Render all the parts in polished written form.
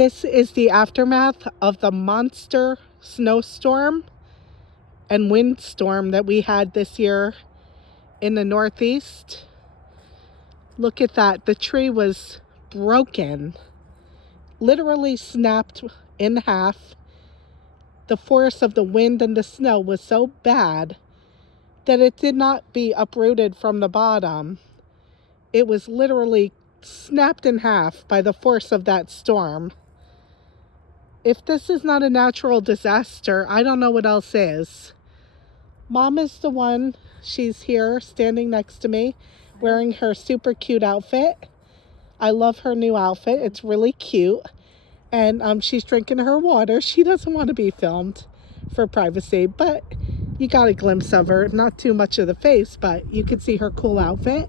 This is the aftermath of the monster snowstorm and windstorm that we had this year in the Northeast. Look at that. The tree was broken, literally snapped in half. The force of the wind and the snow was so bad that it did not be uprooted from the bottom. It was literally snapped in half by the force of that storm. If this is not a natural disaster, I don't know what else is. Mom is the one. She's here standing next to me wearing her super cute outfit. I love her new outfit. It's really cute. And she's drinking her water. She doesn't want to be filmed for privacy, but you got a glimpse of her. Not too much of the face, but you can see her cool outfit.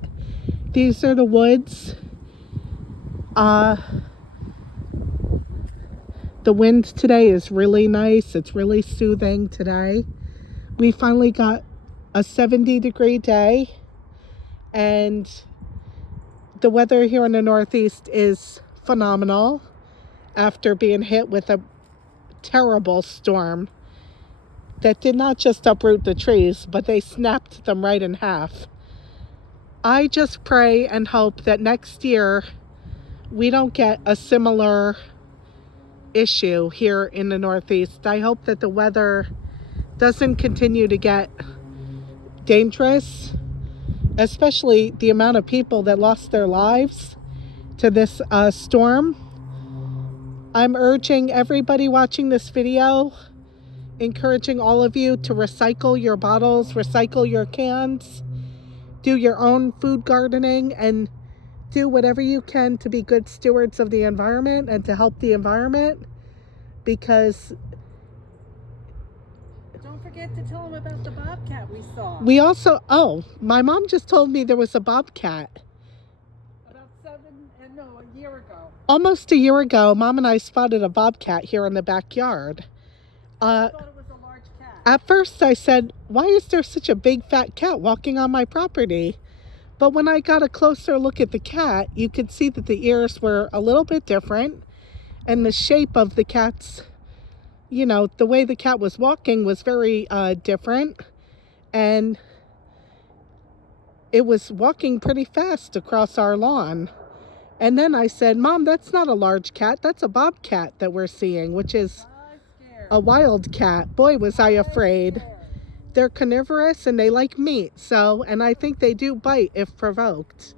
These are the woods. The wind today is really nice. It's really soothing today. We finally got a 70-degree day, and the weather here in the Northeast is phenomenal after being hit with a terrible storm that did not just uproot the trees, but they snapped them right in half. I just pray and hope that next year we don't get a similar issue here in the Northeast. I hope that the weather doesn't continue to get dangerous, especially the amount of people that lost their lives to this storm. I'm urging everybody watching this video, encouraging all of you to recycle your bottles, recycle your cans, do your own food gardening, and do whatever you can to be good stewards of the environment and to help the environment, because don't forget to tell them about the bobcat we saw. We also, my mom just told me there was a bobcat. About a year ago. Almost a year ago, Mom and I spotted a bobcat here in the backyard. I thought it was a large cat. At first I said, why is there such a big fat cat walking on my property? But when I got a closer look at the cat, you could see that the ears were a little bit different, and the shape of the cat's, the way the cat was walking was very different, and it was walking pretty fast across our lawn. And then I said, Mom, that's not a large cat, that's a bobcat that we're seeing, which is a wild cat. Boy, was I afraid. They're carnivorous and they like meat, and I think they do bite if provoked.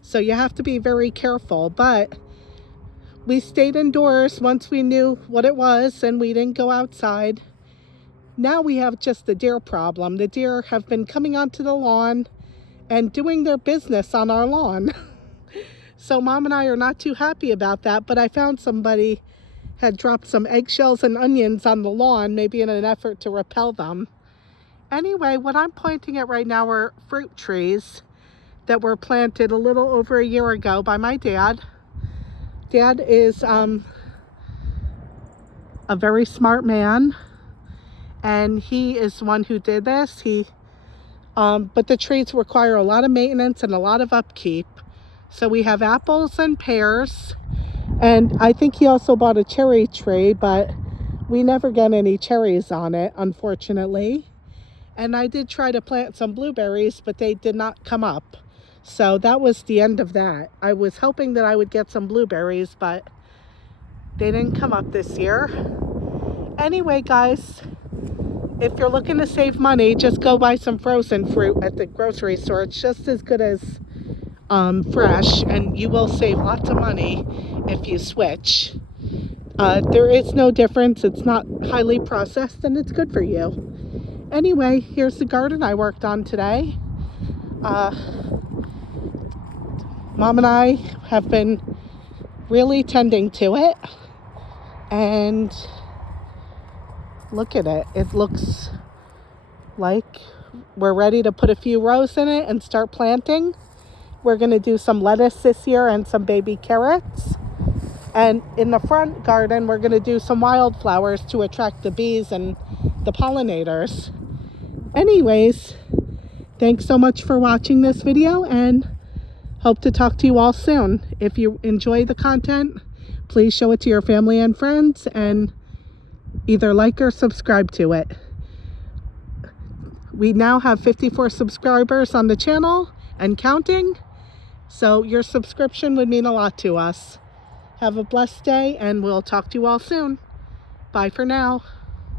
So you have to be very careful. But we stayed indoors once we knew what it was, and we didn't go outside. Now we have just the deer problem. The deer have been coming onto the lawn and doing their business on our lawn. So Mom and I are not too happy about that, but I found somebody had dropped some eggshells and onions on the lawn, maybe in an effort to repel them. Anyway, what I'm pointing at right now are fruit trees that were planted a little over a year ago by my dad. Dad is a very smart man, and he is one who did this. But the trees require a lot of maintenance and a lot of upkeep. So we have apples and pears, and I think he also bought a cherry tree, but we never get any cherries on it, unfortunately. And I did try to plant some blueberries, but they did not come up. So that was the end of that. I was hoping that I would get some blueberries, but they didn't come up this year. Anyway, guys, if you're looking to save money, just go buy some frozen fruit at the grocery store. It's just as good as fresh, and you will save lots of money if you switch. There is no difference. It's not highly processed, and it's good for you. Anyway, here's the garden I worked on today. Mom and I have been really tending to it, and look at it. It looks like we're ready to put a few rows in it and start planting. We're going to do some lettuce this year and some baby carrots. And in the front garden, we're going to do some wildflowers to attract the bees and the pollinators. Anyways, thanks so much for watching this video, and hope to talk to you all soon. If you enjoy the content, please show it to your family and friends and either like or subscribe to it. We now have 54 subscribers on the channel and counting, so your subscription would mean a lot to us. Have a blessed day, and we'll talk to you all soon. Bye for now.